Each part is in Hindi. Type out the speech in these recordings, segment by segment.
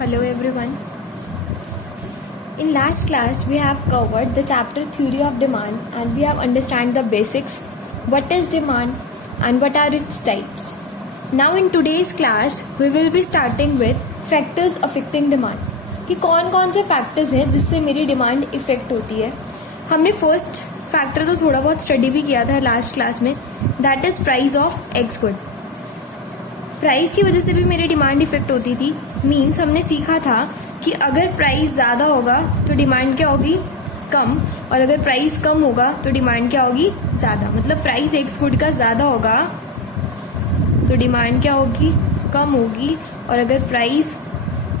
Hello everyone. In last class we have covered the chapter theory of demand and we have understand the basics, what is demand and what are its types. Now in today's class we will be starting with factors affecting demand. कि कौन कौन से फैक्टर्स हैं जिससे मेरी डिमांड इफेक्ट होती है. हमने फर्स्ट फैक्टर तो थोड़ा बहुत स्टडी भी किया था लास्ट क्लास में, that is price of x good. Price की वजह से भी मेरी डिमांड इफेक्ट होती थी. मीन्स हमने सीखा था कि अगर प्राइस ज़्यादा होगा तो डिमांड क्या होगी, कम, और अगर प्राइस कम होगा तो डिमांड क्या होगी, ज़्यादा. मतलब प्राइस एक्स गुड का ज़्यादा होगा तो डिमांड क्या होगी, कम होगी, और अगर प्राइस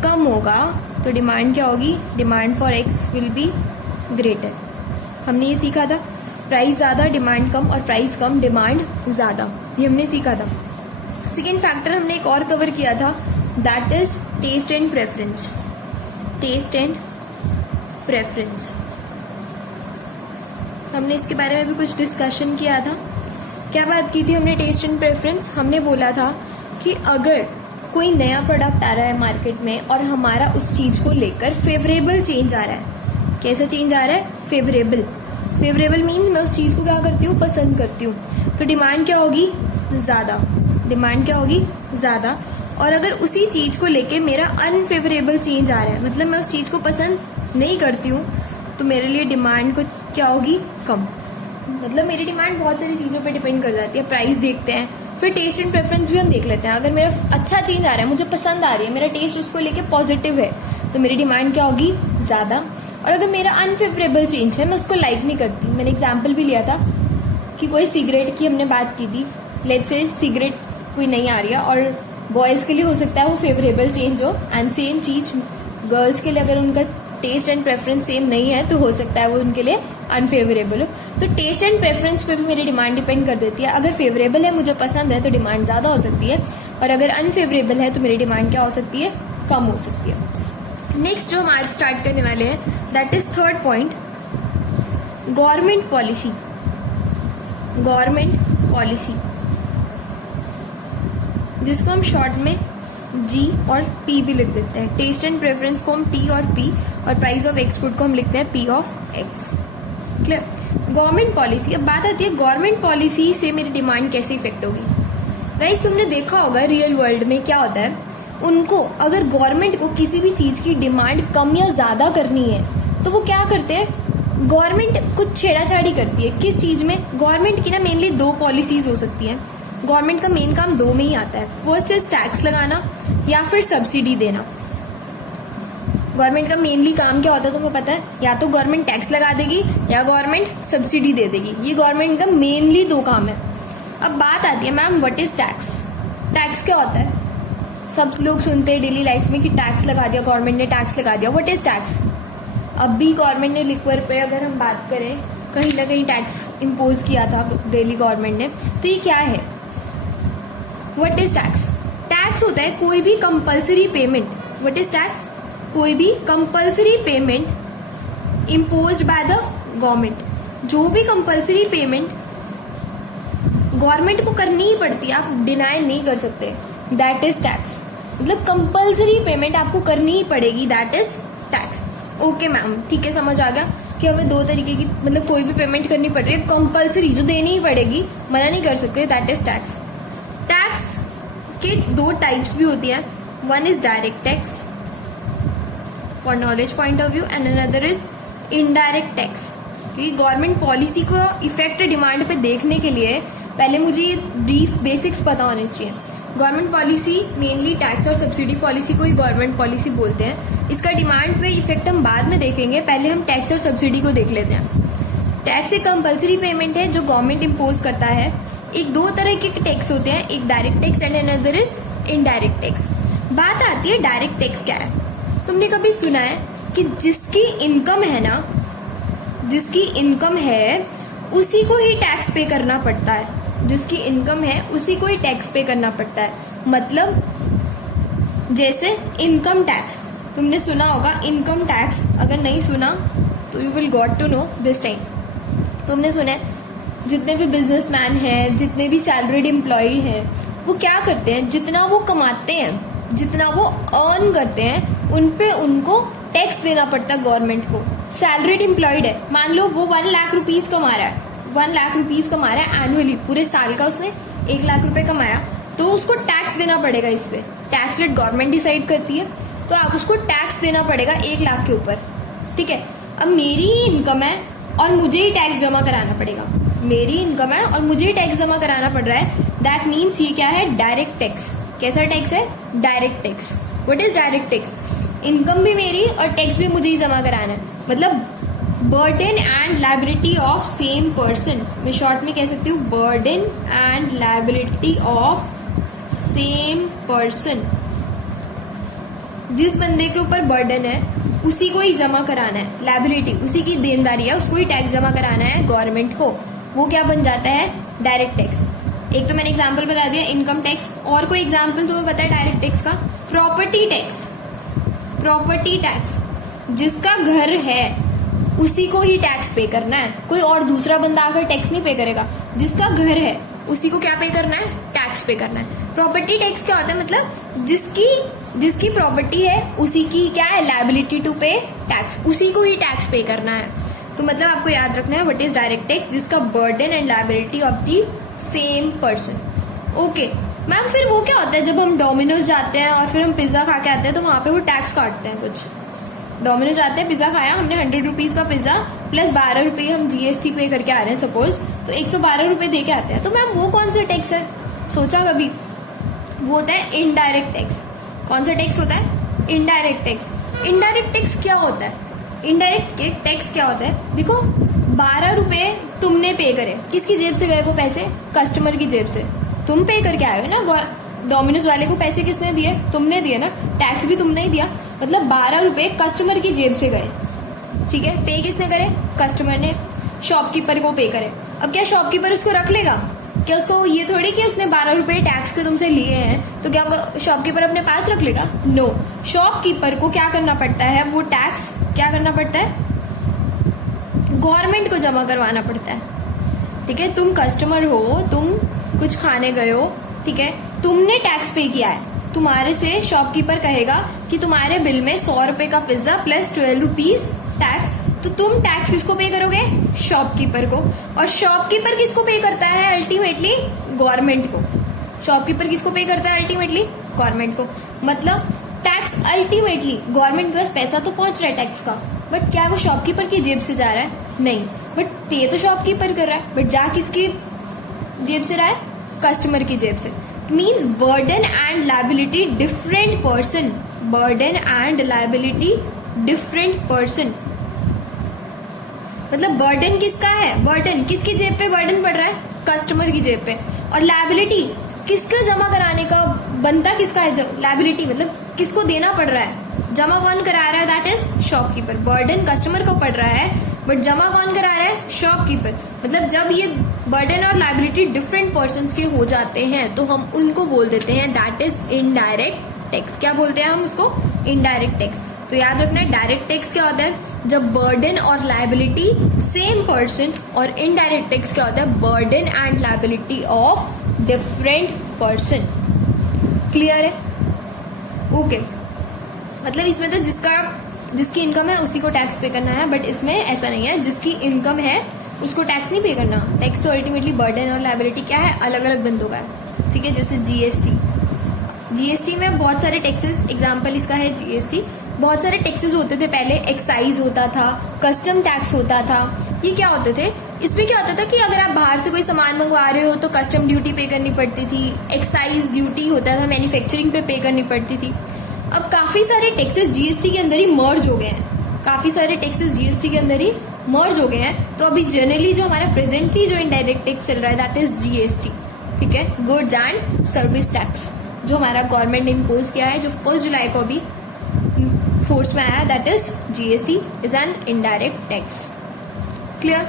कम होगा तो डिमांड क्या होगी, demand for x will be greater. हमने ये सीखा था, प्राइस ज़्यादा डिमांड कम और प्राइस कम डिमांड ज़्यादा, ये हमने सीखा था. सेकेंड फैक्टर हमने एक और कवर किया था, that is taste and preference. Taste and preference हमने इसके बारे में भी कुछ डिस्कशन किया था. क्या बात की थी हमने टेस्ट एंड प्रेफरेंस. हमने बोला था कि अगर कोई नया प्रोडक्ट आ रहा है मार्केट में और हमारा उस चीज़ को लेकर फेवरेबल चेंज आ रहा है. कैसा चेंज आ रहा है, फेवरेबल. फेवरेबल मीन्स मैं उस चीज़ को क्या करती हूँ, पसंद करती हूँ, तो डिमांड क्या होगी, ज़्यादा. डिमांड क्या होगी, ज़्यादा. और अगर उसी चीज़ को लेके मेरा अनफेवरेबल चेंज आ रहा है, मतलब मैं उस चीज़ को पसंद नहीं करती हूँ, तो मेरे लिए डिमांड को क्या होगी, कम. मतलब मेरी डिमांड बहुत सारी चीज़ों पे डिपेंड कर जाती है. प्राइस देखते हैं, फिर टेस्ट एंड प्रेफरेंस भी हम देख लेते हैं. अगर मेरा अच्छा चेंज आ रहा है, मुझे पसंद आ रही है, मेरा टेस्ट उसको लेके पॉजिटिव है, तो मेरी डिमांड क्या होगी, ज़्यादा. और अगर मेरा अनफेवरेबल चेंज है, मैं उसको लाइक नहीं करती. मैंने एग्जाम्पल भी लिया था कि कोई सिगरेट की हमने बात की थी. लेट्स से सिगरेट कोई नहीं आ रही है और बॉयज़ के लिए हो सकता है वो फेवरेबल चेंज हो, एंड सेम चीज़ गर्ल्स के लिए अगर उनका टेस्ट एंड प्रेफरेंस सेम नहीं है तो हो सकता है वो उनके लिए अनफेवरेबल हो. तो टेस्ट एंड प्रेफरेंस पे भी मेरी डिमांड डिपेंड कर देती है. अगर फेवरेबल है, मुझे पसंद है, तो डिमांड ज़्यादा हो सकती है, और अगर अनफेवरेबल है तो मेरी डिमांड क्या हो सकती है, कम हो सकती है. नेक्स्ट जो हम आज स्टार्ट करने वाले हैं, that is third point, government policy. Government policy जिसको हम शॉर्ट में जी और पी भी लिख देते हैं. टेस्ट एंड प्रेफरेंस को हम टी और पी, और प्राइस ऑफ एक्स गुड को हम लिखते हैं P of x. Clear. Government policy. अब बात आती है गवर्नमेंट पॉलिसी से मेरी डिमांड कैसे इफेक्ट होगी. गाइस तुमने देखा होगा रियल वर्ल्ड में क्या होता है, उनको अगर गवर्नमेंट को किसी भी चीज़ की डिमांड कम या ज़्यादा करनी है तो वो क्या करते हैं, गवर्नमेंट कुछ छेड़ाछाड़ी करती है. किस चीज़ में, गवर्नमेंट की ना मेनली दो पॉलिसीज हो सकती हैं. गवर्नमेंट का मेन काम दो में ही आता है. फर्स्ट इज टैक्स लगाना या फिर सब्सिडी देना. गवर्नमेंट का मेनली काम क्या होता है तुम्हें पता है, या तो गवर्नमेंट टैक्स लगा देगी या गवर्नमेंट सब्सिडी दे देगी. ये गवर्नमेंट का मेनली दो काम है. अब बात आती है, ma'am what is tax. Tax क्या होता है, सब लोग सुनते हैं डेली लाइफ में कि टैक्स लगा दिया गवर्नमेंट ने, टैक्स लगा दिया. What is tax. अब भी गवर्नमेंट ने लिक्वर पे अगर हम बात करें, कहीं ना कहीं टैक्स इम्पोज किया था दिल्ली गवर्नमेंट ने, तो ये क्या है, व्हाट इज टैक्स. टैक्स होता है कोई भी compulsory payment. What is tax, कोई भी compulsory payment imposed bye the government. जो भी कंपल्सरी पेमेंट गवर्नमेंट को करनी ही पड़ती है, आप डिनाई नहीं कर सकते, दैट इज टैक्स. मतलब कंपल्सरी पेमेंट आपको करनी ही पड़ेगी, that is tax. Okay ma'am, ठीक है, समझ आ गया कि हमें दो तरीके की, मतलब कोई भी पेमेंट करनी पड़ रही है कंपल्सरी, जो देनी ही पड़ेगी, मना नहीं कर सकते, दैट इज टैक्स. टैक्स के दो टाइप्स भी होती हैं. One is direct tax for knowledge point of view, and another is indirect tax. क्योंकि गवर्नमेंट पॉलिसी को इफेक्ट डिमांड पे देखने के लिए पहले मुझे ये ब्रीफ बेसिक्स पता होने चाहिए. गवर्नमेंट पॉलिसी मेनली टैक्स और सब्सिडी पॉलिसी को ही गवर्नमेंट पॉलिसी बोलते हैं. इसका डिमांड पे इफेक्ट हम बाद में देखेंगे, पहले हम टैक्स और सब्सिडी को देख लेते हैं. टैक्स एक कंपल्सरी पेमेंट है जो गवर्नमेंट इम्पोज करता है. एक दो तरह के टैक्स होते हैं, एक direct tax and another is indirect tax. बात आती है डायरेक्ट टैक्स क्या है. तुमने कभी सुना है कि जिसकी इनकम है ना, जिसकी इनकम है उसी को ही टैक्स पे करना पड़ता है. जिसकी इनकम है उसी को ही टैक्स पे करना पड़ता है. मतलब जैसे इनकम टैक्स तुमने सुना होगा, इनकम टैक्स अगर नहीं सुना तो you will got to know this time. तुमने सुना है जितने भी बिजनेसमैन हैं, जितने भी सैलरीड एम्प्लॉयड हैं, वो क्या करते हैं, जितना वो कमाते हैं, जितना वो अर्न करते हैं, उन पे उनको टैक्स देना पड़ता है गवर्नमेंट को। सैलरीड एम्प्लॉयड है, मान लो वो 1 लाख रुपीज कमा रहा है, 1 लाख रुपीज कमा रहा है एनुअली, पूरे साल का उसने 1 लाख रुपए कमाया, तो उसको टैक्स देना पड़ेगा। इस पे टैक्स रेट गवर्नमेंट डिसाइड करती है, तो आप उसको टैक्स देना पड़ेगा 1 लाख के ऊपर, ठीक है। अब मेरी ही इनकम है और मुझे ही टैक्स जमा कराना पड़ेगा, मेरी इनकम है और मुझे ही टैक्स जमा कराना पड़ रहा है। दैट मीन्स ये क्या है, डायरेक्ट टैक्स। कैसा टैक्स है, direct tax. What is direct tax, income भी मेरी और टैक्स भी मुझे ही जमा कराना है, मतलब burden and liability of same person. मैं शॉर्ट में कह सकती हूँ burden and liability of same person. जिस बंदे के ऊपर बर्डन है उसी को ही जमा कराना है, लायबिलिटी उसी की देनदारी है, उसको ही टैक्स जमा कराना है गवर्नमेंट को। वो क्या बन जाता है, डायरेक्ट टैक्स। एक तो मैंने एग्जांपल बता दिया इनकम टैक्स, और कोई एग्जांपल तुम्हें पता है डायरेक्ट टैक्स का, प्रॉपर्टी टैक्स। प्रॉपर्टी टैक्स, जिसका घर है उसी को ही टैक्स पे करना है, कोई और दूसरा बंदा आकर टैक्स नहीं पे करेगा। जिसका घर है उसी को क्या पे करना है, टैक्स पे करना है। प्रॉपर्टी टैक्स क्या होता है, मतलब जिसकी प्रॉपर्टी है उसी की क्या है, लायबिलिटी टू पे टैक्स, उसी को ही टैक्स पे करना है। तो मतलब आपको याद रखना है व्हाट इज डायरेक्ट टैक्स, जिसका burden and liability of the same person. Okay ma'am, फिर वो क्या होता है जब हम डोमिनोज जाते हैं और फिर हम पिज्जा खा के आते हैं तो वहां पे वो टैक्स काटते हैं कुछ। डोमिनोज जाते हैं, पिज्जा खाया हमने, 100 रुपीज का पिज्जा प्लस 12 रुपये हम जीएसटी पे करके आ रहे हैं सपोज, तो 112 रुपये दे के आते हैं। तो मैम वो कौन सा टैक्स है, सोचा कभी? वो होता है इनडायरेक्ट टैक्स। कौन सा टैक्स होता है, इनडायरेक्ट टैक्स। इनडायरेक्ट टैक्स क्या होता है, इनडायरेक्ट टैक्स क्या होता है, देखो 12 रुपये तुमने पे करे, किसकी जेब से गए वो पैसे, कस्टमर की जेब से, तुम पे करके आए हो ना। डोमिनोज वाले को पैसे किसने दिए, तुमने दिए ना, टैक्स भी तुमने ही दिया, मतलब 12 रुपये कस्टमर की जेब से गए, ठीक है। पे किसने करे, कस्टमर ने शॉपकीपर को पे करे। अब क्या शॉपकीपर उसको रख लेगा, क्या उसको ये थोड़ी कि उसने 12 रुपये टैक्स के तुमसे लिए हैं तो क्या शॉपकीपर अपने पास रख लेगा, नो। शॉपकीपर को क्या करना पड़ता है, वो टैक्स क्या करना पड़ता है, गवर्नमेंट को जमा करवाना पड़ता है, ठीक है। तुम कस्टमर हो, तुम कुछ खाने गए हो, ठीक है, तुमने टैक्स पे किया है, तुम्हारे से शॉपकीपर कहेगा कि तुम्हारे बिल में 100 रुपए का पिज्जा प्लस 12 रुपीज टैक्स, तो तुम टैक्स किसको पे करोगे, शॉपकीपर को। और शॉपकीपर किसको पे करता है अल्टीमेटली, गवर्नमेंट को। शॉपकीपर किसको पे करता है अल्टीमेटली, गवर्नमेंट को। मतलब टैक्स अल्टीमेटली गवर्नमेंट के पास पैसा तो पहुंच रहा है टैक्स का, बट क्या वो शॉपकीपर की जेब से जा रहा है, नहीं, बट पे तो शॉपकीपर कर रहा है, बट जा किसकी जेब से रहा है, कस्टमर की जेब से। Means burden and liability different person, burden and liability different person. मतलब बर्डन किसका है, बर्डन किसकी जेब पे बर्डन पड़ रहा है, कस्टमर की जेब पे। और लायबिलिटी किसका जमा कराने का बनता, किसका है लायबिलिटी, मतलब किसको देना पड़ रहा है, जमा कौन करा रहा है, that is shopkeeper. Burden customer को पड़ रहा है बट जमा कौन करा रहा है, शॉपकीपर। मतलब जब ये बर्डन और लायबिलिटी डिफरेंट पर्संस के हो जाते हैं तो हम उनको बोल देते हैं दैट इज इनडायरेक्ट टैक्स। क्या बोलते हैं हम उसको, इनडायरेक्ट टैक्स। तो याद रखना है डायरेक्ट टैक्स क्या होता है, जब बर्डन और लायबिलिटी सेम पर्सन, और इनडायरेक्ट टैक्स क्या होता है, burden and liability of different person. Clear है, ओके। मतलब इसमें तो जिसकी इनकम है उसी को टैक्स पे करना है, बट इसमें ऐसा नहीं है, जिसकी इनकम है उसको टैक्स नहीं पे करना। टैक्स तो अल्टीमेटली बर्डन और लायबिलिटी क्या है, अलग अलग बंदों का है, ठीक है। जैसे जीएसटी में बहुत सारे टैक्सेस, एग्जाम्पल इसका है जीएसटी। बहुत सारे टैक्सेस होते थे पहले, एक्साइज होता था, कस्टम टैक्स होता था। ये क्या होते थे, इसमें क्या होता था कि अगर आप बाहर से कोई सामान मंगवा रहे हो तो कस्टम ड्यूटी पे करनी पड़ती थी, एक्साइज ड्यूटी होता था, मैन्युफैक्चरिंग पे करनी पड़ती थी। अब काफी सारे टैक्सेस जीएसटी के अंदर ही मर्ज हो गए हैं, काफी सारे टैक्सेस जीएसटी के अंदर ही मर्ज हो गए हैं। तो अभी जनरली जो हमारा प्रेजेंटली जो इनडायरेक्ट टैक्स चल रहा है दैट इज जीएसटी, ठीक है, गुड्स एंड सर्विस टैक्स, जो हमारा गवर्नमेंट ने इम्पोज किया है, जो 1 जुलाई को अभी फोर्स में आया, that is GST is an indirect tax. Clear,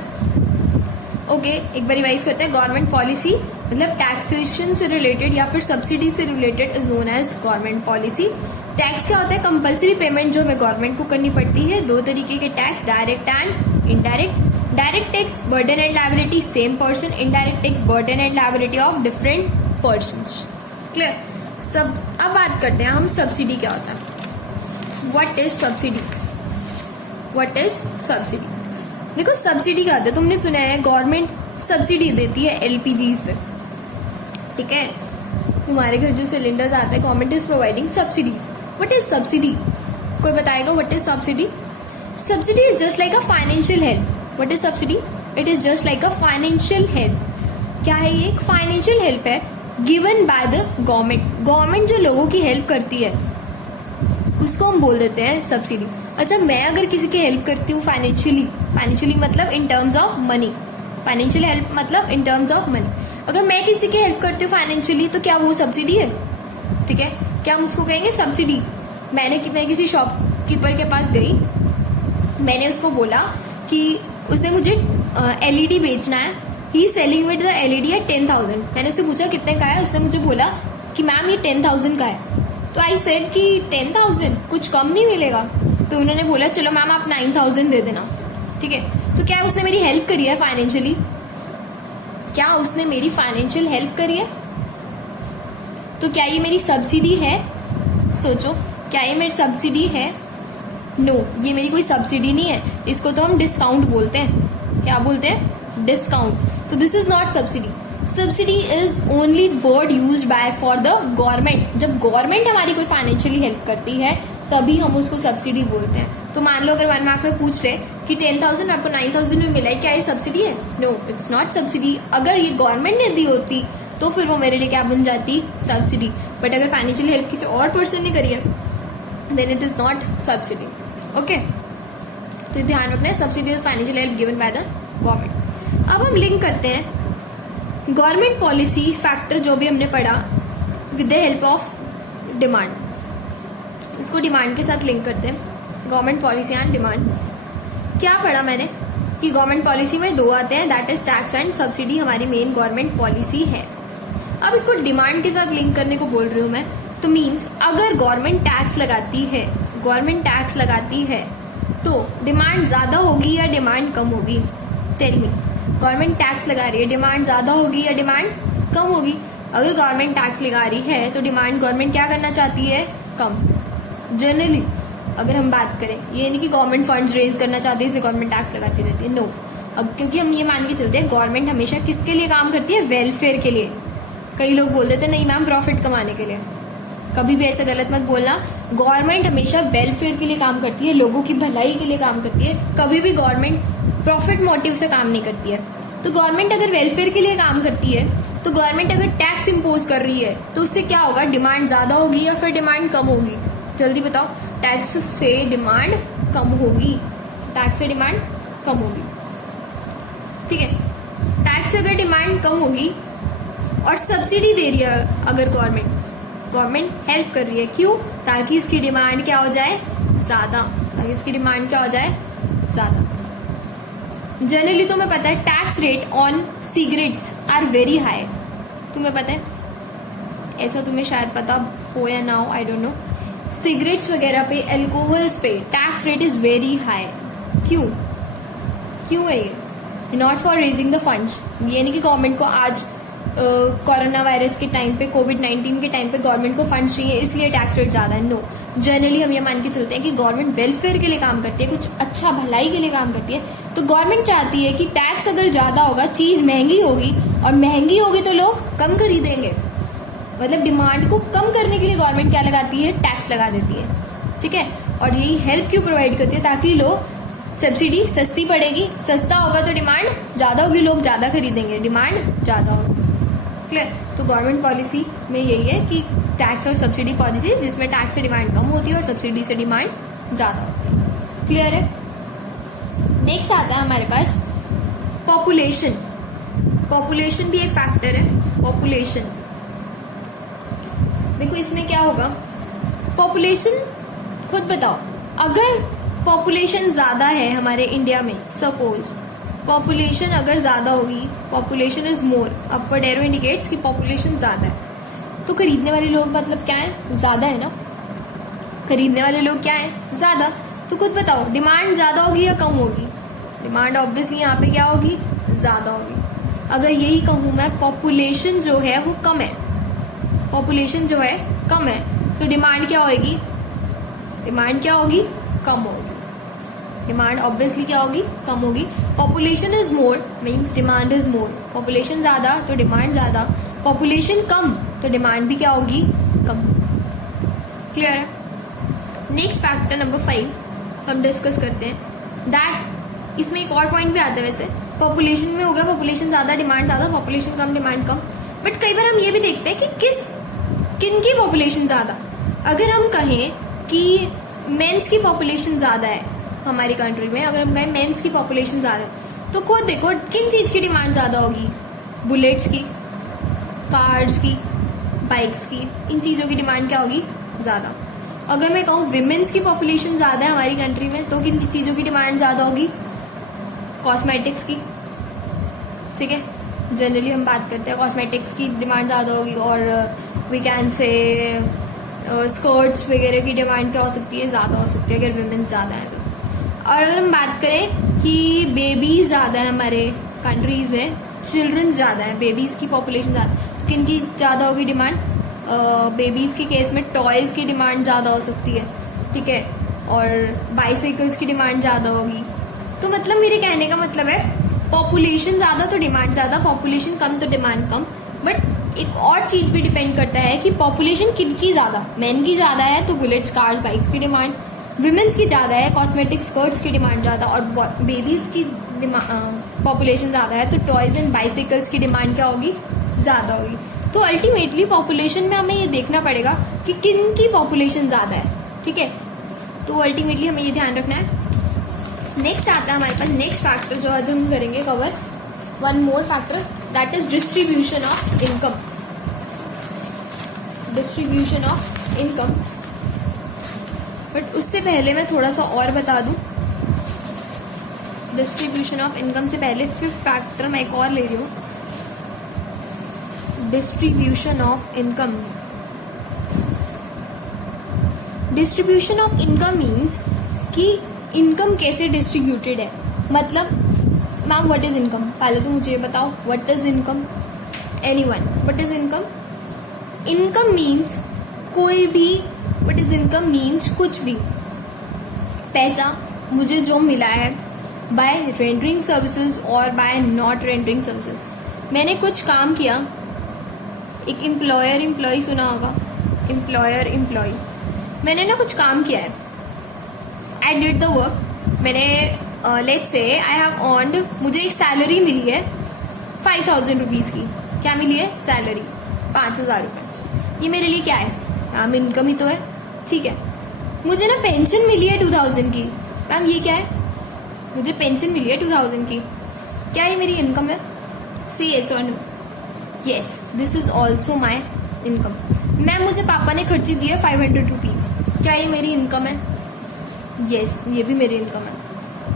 okay. एक बार रिवाइज करते हैं। गवर्नमेंट पॉलिसी मतलब टैक्सेशन से रिलेटेड या फिर सब्सिडी से related is known as government policy. Tax क्या होता है, कंपल्सरी पेमेंट जो हमें गवर्नमेंट को करनी पड़ती है। 2 तरीके के tax, direct and indirect. Direct tax burden and liability same person, indirect tax burden and liability of different persons. Clear. अब बात करते हैं हम सब्सिडी क्या होता है। What is subsidy? What is subsidy? देखो सब्सिडी क्या होता है, तुमने सुना है गवर्नमेंट सब्सिडी देती है एलपीजीज पे, ठीक है, तुम्हारे घर जो सिलेंडर्स आते हैं government is providing subsidies. What is subsidy? कोई बताएगा what is subsidy? Subsidy is just like a financial help. What is subsidy? It is just like a financial help. क्या है ये? एक फाइनेंशियल हेल्प है given by the government. Government जो लोगों की हेल्प करती है उसको हम बोल देते हैं सब्सिडी. अच्छा, मैं अगर किसी की हेल्प करती हूँ फाइनेंशियली मतलब in terms of money, financial help मतलब इन टर्म्स ऑफ मनी. अगर मैं किसी की हेल्प करती हूँ फाइनेंशियली तो क्या वो सब्सिडी है? ठीक है, क्या हम उसको कहेंगे सब्सिडी? मैं किसी शॉपकीपर के पास गई, मैंने उसको बोला कि उसने मुझे एलईडी बेचना है, he selling with the LED at 10,000. मैंने उससे पूछा कितने का है, उसने मुझे बोला कि मैम ये 10,000 का है. तो आई सेड कि 10,000 कुछ कम नहीं मिलेगा? तो उन्होंने बोला चलो मैम आप 9,000 दे देना. ठीक है, तो क्या उसने मेरी हेल्प करी है फाइनेंशियली? क्या उसने मेरी फाइनेंशियल हेल्प करी है? तो क्या ये मेरी सब्सिडी है? सोचो, क्या ये मेरी सब्सिडी है? नो, ये मेरी कोई सब्सिडी नहीं है. इसको तो हम डिस्काउंट बोलते हैं. क्या बोलते हैं? डिस्काउंट. तो this is not subsidy. Subsidy is only word used by for the government. जब गवर्नमेंट हमारी कोई फाइनेंशियली हेल्प करती है तभी हम उसको सब्सिडी बोलते हैं. तो मान लो अगर 1 मार्क में पूछ ले कि 10,000 आपको 9,000 में मिला है, क्या ये सब्सिडी है? No, it's not subsidy. अगर ये गवर्नमेंट ने दी होती तो फिर वो मेरे लिए क्या बन जाती? सब्सिडी. बट अगर फाइनेंशियल हेल्प किसी और पर्सन ने करी है then it is not subsidy. Okay, तो ध्यान रखना है, subsidy is financial help given by the government. अब हम लिंक करते हैं गवर्नमेंट पॉलिसी फैक्टर जो भी हमने पढ़ा with the help of demand. इसको डिमांड के साथ लिंक करते हैं. Government policy and demand. क्या पढ़ा मैंने कि गवर्नमेंट पॉलिसी में 2 आते हैं, that is tax and subsidy हमारी मेन गवर्नमेंट पॉलिसी है. अब इसको डिमांड के साथ लिंक करने को बोल रही हूँ मैं. तो मीन्स अगर गवर्नमेंट टैक्स लगाती है तो डिमांड ज्यादा होगी या डिमांड कम होगी? Tell me. गवर्नमेंट टैक्स लगा रही है, डिमांड ज्यादा होगी या डिमांड कम होगी? अगर गवर्नमेंट टैक्स लगा रही है तो डिमांड गवर्नमेंट क्या करना चाहती है? कम. जनरली अगर हम बात करें, ये नहीं कि गवर्नमेंट फंड्स रेज करना चाहती है इसलिए गवर्नमेंट टैक्स लगाती रहती है. नो, अब क्योंकि हम ये मान के चलते हैं गवर्नमेंट हमेशा किसके लिए काम करती है? वेलफेयर के लिए. कई लोग बोल देते हैं नहीं मैम प्रॉफिट कमाने के लिए. कभी भी ऐसे गलत मत बोलना. गवर्नमेंट हमेशा वेलफेयर के लिए काम करती है, लोगों की भलाई के लिए काम करती है. कभी भी गवर्नमेंट प्रॉफिट मोटिव से काम नहीं करती है. तो गवर्नमेंट अगर वेलफेयर के लिए काम करती है तो गवर्नमेंट अगर टैक्स इम्पोज कर रही है तो उससे क्या होगा? डिमांड ज्यादा होगी या फिर डिमांड कम होगी? जल्दी बताओ. टैक्स से डिमांड कम होगी. टैक्स से डिमांड कम होगी. ठीक है, टैक्स से अगर डिमांड कम होगी और सब्सिडी दे रही है अगर गवर्नमेंट हेल्प कर रही है, क्यों? ताकि उसकी डिमांड क्या हो जाए? ज्यादा. ताकि उसकी डिमांड क्या हो जाए? ज्यादा. जनरली तुम्हें पता है tax rate on cigarettes are very high. तुम्हें पता है? ऐसा तुम्हें शायद पता हो या ना हो, आई डोंट नो. सिगरेट्स वगैरह पे, एल्कोहल्स पे tax rate is very high. क्यों है ये? Not for raising the funds. ये नहीं कि गवर्नमेंट को आज कोरोना वायरस के टाइम पे, कोविड-19 के टाइम पे गवर्नमेंट को फंड चाहिए इसलिए टैक्स रेट ज्यादा है. नो, जनरली हम ये मान के चलते हैं कि गवर्नमेंट वेलफेयर के लिए काम करती है, कुछ अच्छा भलाई के लिए काम करती है. तो गवर्नमेंट चाहती है कि टैक्स अगर ज्यादा होगा चीज महंगी होगी, और महंगी होगी तो लोग कम खरीदेंगे. मतलब डिमांड को कम करने के लिए गवर्नमेंट क्या लगाती है? टैक्स लगा देती है. ठीक है, और यही हेल्प क्यों प्रोवाइड करती है? ताकि लोग, सब्सिडी सस्ती पड़ेगी, सस्ता होगा तो डिमांड ज्यादा होगी, लोग ज्यादा खरीदेंगे, डिमांड ज्यादा होगी. क्लियर? तो गवर्नमेंट पॉलिसी में यही है कि टैक्स और सब्सिडी पॉलिसी जिसमें टैक्स से डिमांड कम होती है और सब्सिडी से डिमांड ज्यादा होती है. क्लियर है? नेक्स्ट आता है हमारे पास पॉपुलेशन. पॉपुलेशन भी एक फैक्टर है. पॉपुलेशन देखो, इसमें क्या होगा? पॉपुलेशन खुद बताओ. अगर पॉपुलेशन ज्यादा है हमारे इंडिया में, सपोज पॉपुलेशन अगर ज्यादा होगी, population is more, upward arrow indicates कि पॉपुलेशन ज्यादा है, तो खरीदने वाले लोग मतलब क्या है? ज्यादा है ना. खरीदने वाले लोग क्या है? ज्यादा. तो खुद बताओ डिमांड ज्यादा होगी या कम होगी? डिमांड ऑब्वियसली यहाँ पे क्या होगी? ज्यादा होगी. अगर यही कहूँ मैं पॉपुलेशन जो है वो कम है, पॉपुलेशन जो है कम है, तो डिमांड क्या होगी? डिमांड क्या होगी, कम होगी। डिमांड ऑब्वियसली क्या होगी, कम होगी। Population is more means demand is more. Population ज़्यादा तो डिमांड ज़्यादा, पॉपुलेशन कम तो डिमांड भी क्या होगी, कम। क्लियर है। नेक्स्ट फैक्टर नंबर 5 हम डिस्कस करते हैं दैट, इसमें एक और पॉइंट भी आता है वैसे, पॉपुलेशन में हो गया पॉपुलेशन ज़्यादा डिमांड ज़्यादा, population come demand come. But कई बार हम ये भी देखते हैं कि किन की पॉपुलेशन ज़्यादा। अगर हम कहें कि मेंस की पॉपुलेशन ज़्यादा है हमारी कंट्री में, अगर हम कहें मेंस की पॉपुलेशन ज़्यादा है, तो खुद देखो किन चीज़ की डिमांड ज़्यादा होगी, बुलेट्स की, कार्स की, बाइक्स की, इन चीज़ों की डिमांड क्या होगी, ज़्यादा। अगर मैं कहूँ विमेंस की पॉपुलेशन ज़्यादा है हमारी कंट्री में, तो किन चीज़ों की डिमांड ज़्यादा होगी, कॉस्मेटिक्स की। ठीक है, जनरली हम बात करते हैं कॉस्मेटिक्स की डिमांड ज़्यादा होगी, और वी कैन से स्कर्ट्स वगैरह की डिमांड क्या हो सकती है, ज़्यादा हो सकती है अगर विमेंस ज़्यादा है तो। और अगर हम बात करें कि बेबीज़ ज़्यादा है हमारे कंट्रीज़ में, चिल्ड्रंस ज़्यादा है, बेबीज़ की पॉपुलेशन ज़्यादा, तो किन की ज़्यादा होगी डिमांड, बेबीज़ के केस में टॉयज़ की डिमांड ज़्यादा हो सकती है। ठीक है, और बाइसाइकिल्स की डिमांड ज़्यादा होगी। तो मतलब मेरे कहने का मतलब है पॉपुलेशन ज़्यादा तो डिमांड ज़्यादा, पॉपुलेशन कम तो डिमांड कम। बट एक और चीज़ भी डिपेंड करता है कि पॉपुलेशन किनकी ज़्यादा, मैन की ज़्यादा है तो बुलेट्स, कार्स, बाइक्स की डिमांड, विमेंस की ज़्यादा है कॉस्मेटिक्स, स्कर्ट्स की डिमांड ज़्यादा, और बेबीज़ की पॉपुलेशन ज़्यादा है तो टॉयज़ एंड बाइसाइकिल्स की डिमांड क्या होगी, ज़्यादा होगी। तो अल्टीमेटली पॉपुलेशन में हमें ये देखना पड़ेगा कि किन की पॉपुलेशन ज़्यादा है। ठीक है, तो अल्टीमेटली हमें ये ध्यान रखना है। नेक्स्ट आता है हमारे पास नेक्स्ट फैक्टर जो आज हम करेंगे cover, one more factor that is distribution of income. Distribution of income. But उससे पहले मैं थोड़ा सा और बता दूं, डिस्ट्रीब्यूशन ऑफ इनकम से पहले 5th फैक्टर मैं एक और ले रही हूँ, distribution of income. Distribution of income means कि इनकम कैसे डिस्ट्रीब्यूटेड है। मतलब मैम व्हाट इज इनकम, पहले तो मुझे बताओ what is income, anyone, what is income. Income means कोई भी, व्हाट इज इनकम मीन्स कुछ भी पैसा मुझे जो मिला है बाय रेंडरिंग सर्विसेज और बाय नॉट रेंडरिंग सर्विसेज। मैंने कुछ काम किया, एक एम्प्लॉयर एम्प्लॉय सुना होगा, एम्प्लॉयर एम्प्लॉय, मैंने ना कुछ काम किया है, आई डिड द वर्क, मैंने let's say I have earned, मुझे एक सैलरी मिली है 5000 रुपीज़ की। क्या मिली है, सैलरी 5000 रुपये। ये मेरे लिए क्या है, मैम इनकम ही तो है। ठीक है, मुझे ना पेंशन मिली है 2000 की, मैम ये क्या है, मुझे पेंशन मिली है 2000 की, क्या ये मेरी इनकम है, सी येस और no. Yes, this is also my income. Ma'am मुझे पापा ने खर्ची दी है 500 रुपीज़, क्या ये मेरी इनकम है, येस ये भी मेरी इनकम है।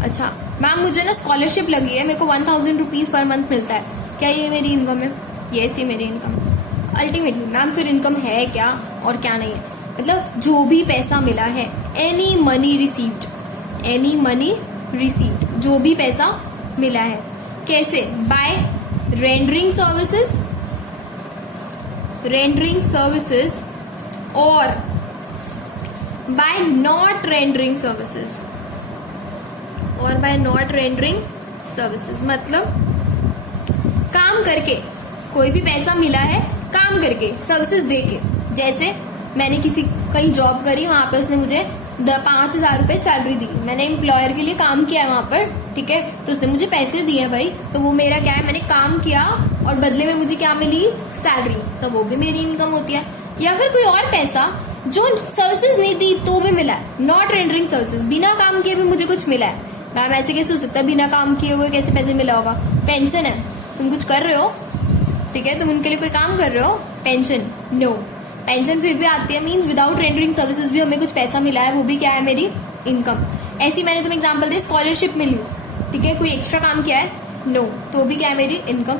अच्छा मैम मुझे ना स्कॉलरशिप लगी है, मेरे को 1000 रुपीज़ पर मंथ मिलता है, क्या ये मेरी इनकम है, येस ये मेरी इनकम है। अल्टीमेटली मैम फिर इनकम है क्या और क्या नहीं है, मतलब जो भी पैसा मिला है, any money received, any money received, जो भी पैसा मिला है, कैसे, by rendering services, rendering services और बाय नॉट रेंडरिंग सर्विसेज, और बाय नॉट रेंडरिंग सर्विसेज मतलब काम करके, कोई भी पैसा मिला है काम करके, सर्विसेज दे के। जैसे मैंने किसी कहीं जॉब करी, वहां पे उसने मुझे 5000 रुपये सैलरी दी, मैंने एम्प्लॉयर के लिए काम किया है वहां पर, ठीक है, तो उसने मुझे पैसे दिए भाई, तो वो मेरा क्या है, मैंने काम किया और बदले में मुझे क्या मिली, सैलरी, तो वो भी मेरी इनकम होती है। या फिर कोई और पैसा जो सर्विसेज नहीं दी तो भी मिला है, नॉट रेंडरिंग सर्विसेज, बिना काम किए भी मुझे कुछ मिला है। मैम ऐसे कैसे हो सकता है, बिना काम किए हुए कैसे पैसे मिला होगा, पेंशन है, तुम कुछ कर रहे हो, ठीक है, तुम उनके लिए कोई काम कर रहे हो, पेंशन, नो, पेंशन फिर भी आती है, मीन्स विदाउट रेंडरिंग सर्विसेज भी हमें कुछ पैसा मिला है, वो भी क्या है, मेरी इनकम। ऐसी मैंने तुम्हें एग्जांपल दी, स्कॉलरशिप मिली, ठीक है, कोई एक्स्ट्रा काम किया है, नो, तो भी क्या है, मेरी इनकम।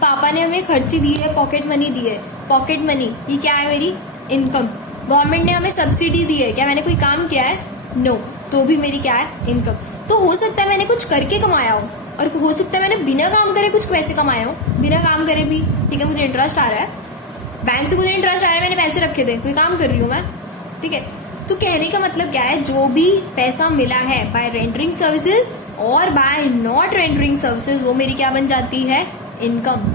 पापा ने हमें खर्ची दी है, पॉकेट मनी दी है, पॉकेट मनी, ये क्या है, मेरी इनकम। गवर्नमेंट ने हमें सब्सिडी दी है, क्या मैंने कोई काम किया है, नो, तो भी मेरी क्या है, इनकम। तो हो सकता है मैंने कुछ करके कमाया हो, और हो सकता है मैंने बिना काम करे कुछ पैसे कमाए हो, बिना काम करे भी, ठीक है, मुझे इंटरेस्ट आ रहा है, बैंक से मुझे इंटरेस्ट आ रहा है, मैंने पैसे रखे थे, कोई काम कर रही हूँ मैं, ठीक है, तो कहने का मतलब क्या है, जो भी पैसा मिला है बाय रेंडरिंग सर्विसेज और बाय नॉट रेंडरिंग सर्विसेज, वो मेरी क्या बन जाती है, इनकम।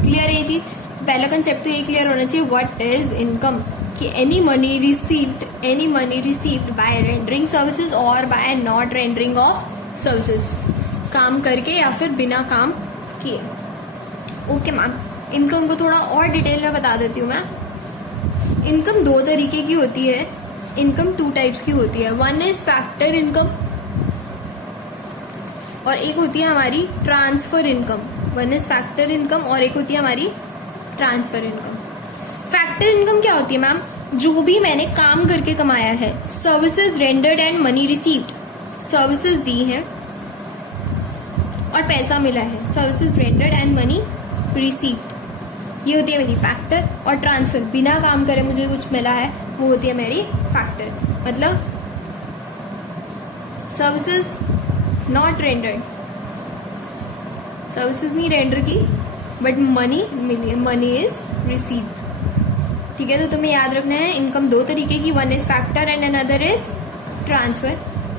क्लियर है ये चीज? पहला कंसेप्ट तो ये क्लियर होना चाहिए, व्हाट इज इनकम, कि any money received by rendering services और by not rendering of services, काम करके या फिर बिना काम किए। ओके मैम, इनकम को थोड़ा और डिटेल में बता देती हूँ मैं। इनकम दो तरीके की होती है, इनकम 2 टाइप्स की होती है। वन इज फैक्टर इनकम और एक होती है हमारी transfer income. One is factor income और एक होती है हमारी ट्रांसफर इनकम। फैक्टर इनकम क्या होती है मैम, जो भी मैंने काम करके कमाया है, services rendered and money received, services दी हैं और पैसा मिला है, services rendered and money received, ये होती है मेरी फैक्टर। और ट्रांसफर, बिना काम करे मुझे कुछ मिला है, वो होती है मेरी फैक्टर। मतलब सर्विसेज नॉट रेंडर्ड, सर्विसेज नहीं रेंडर की बट मनी मिली, मनी इज रिसीव्ड। ठीक है, तो तुम्हें याद रखना है इनकम 2 तरीके की, one is factor and another is transfer.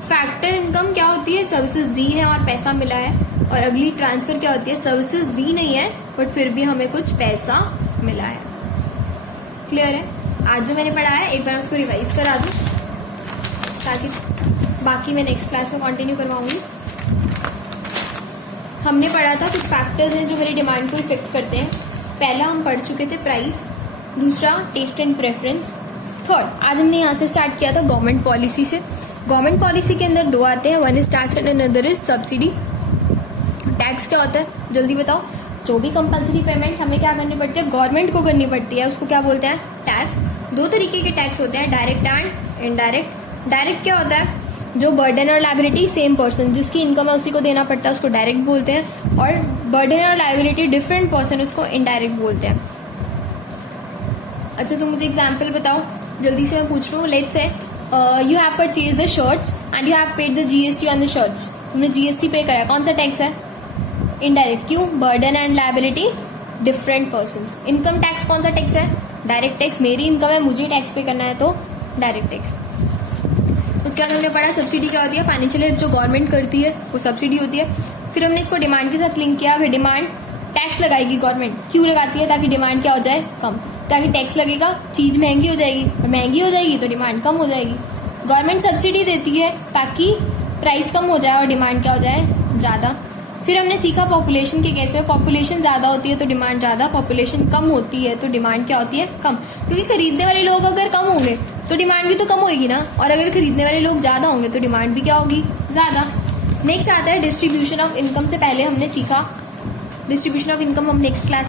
Factor income क्या होती है, सर्विसेज दी है और पैसा मिला है, और अगली ट्रांसफर क्या होती है, सर्विसेज दी नहीं है बट फिर भी हमें कुछ पैसा मिला है। क्लियर है? आज जो मैंने पढ़ा है एक बार उसको रिवाइज करा दूं ताकि बाकी मैं नेक्स्ट क्लास में कंटिन्यू करवाऊंगी। हमने पढ़ा था कुछ फैक्टर्स हैं जो मेरी डिमांड को इफेक्ट करते हैं। पहला हम पढ़ चुके थे प्राइस, दूसरा टेस्ट एंड प्रेफरेंस, थर्ड आज हमने यहाँ से स्टार्ट किया था गवर्नमेंट पॉलिसी से। गवर्नमेंट पॉलिसी के अंदर 2 आते हैं, one is tax and another is subsidy. Tax क्या होता है, जल्दी बताओ? जो भी कंपल्सरी पेमेंट हमें क्या करनी पड़ती है, गवर्नमेंट को करनी पड़ती है, उसको क्या बोलते हैं, टैक्स। 2 तरीके के टैक्स होते हैं, डायरेक्ट एंड इनडायरेक्ट। डायरेक्ट क्या होता है, जो बर्डन और लायबिलिटी सेम पर्सन, जिसकी इनकम है उसी को देना पड़ता है, उसको डायरेक्ट बोलते हैं। और बर्डन और लायबिलिटी डिफरेंट पर्सन, उसको इनडायरेक्ट बोलते हैं। अच्छा, तुम मुझे एग्जाम्पल बताओ, जल्दी से मैं पूछ रहा हूँ। Let's say you have purchase the shirts and you have paid the GST on the shirts. तुमने GST पे करा, कौन सा टैक्स है, इनडायरेक्ट। क्यों, burden and liability different person. Income tax कौन सा टैक्स है, डायरेक्ट टैक्स। मेरी इनकम है, मुझे टैक्स पे करना है, तो डायरेक्ट टैक्स। उसके बाद हमने पढ़ा सब्सिडी क्या होती है, फाइनेंशियल हेल्प जो गवर्नमेंट करती है वो सब्सिडी होती है। फिर हमने इसको डिमांड के साथ लिंक किया। अगर डिमांड टैक्स लगाएगी गवर्नमेंट, क्यों लगाती है, ताकि डिमांड क्या हो जाए, कम। ताकि टैक्स लगेगा, चीज महंगी हो जाएगी, और महंगी हो जाएगी तो डिमांड कम हो जाएगी। गवर्नमेंट सब्सिडी देती है ताकि प्राइस कम हो जाए और डिमांड क्या हो जाए, ज़्यादा। फिर हमने सीखा पॉपुलेशन के केस में, पॉपुलेशन ज़्यादा होती है तो डिमांड ज़्यादा, पॉपुलेशन कम होती है तो डिमांड क्या होती है, कम। क्योंकि खरीदने वाले लोग अगर कम होंगे तो डिमांड भी तो कम होगी ना, और अगर खरीदने वाले लोग ज़्यादा होंगे तो डिमांड भी क्या होगी, ज़्यादा। नेक्स्ट आता है डिस्ट्रीब्यूशन ऑफ इनकम। से पहले हमने सीखा डिस्ट्रीब्यूशन ऑफ इनकम, हम नेक्स्ट क्लास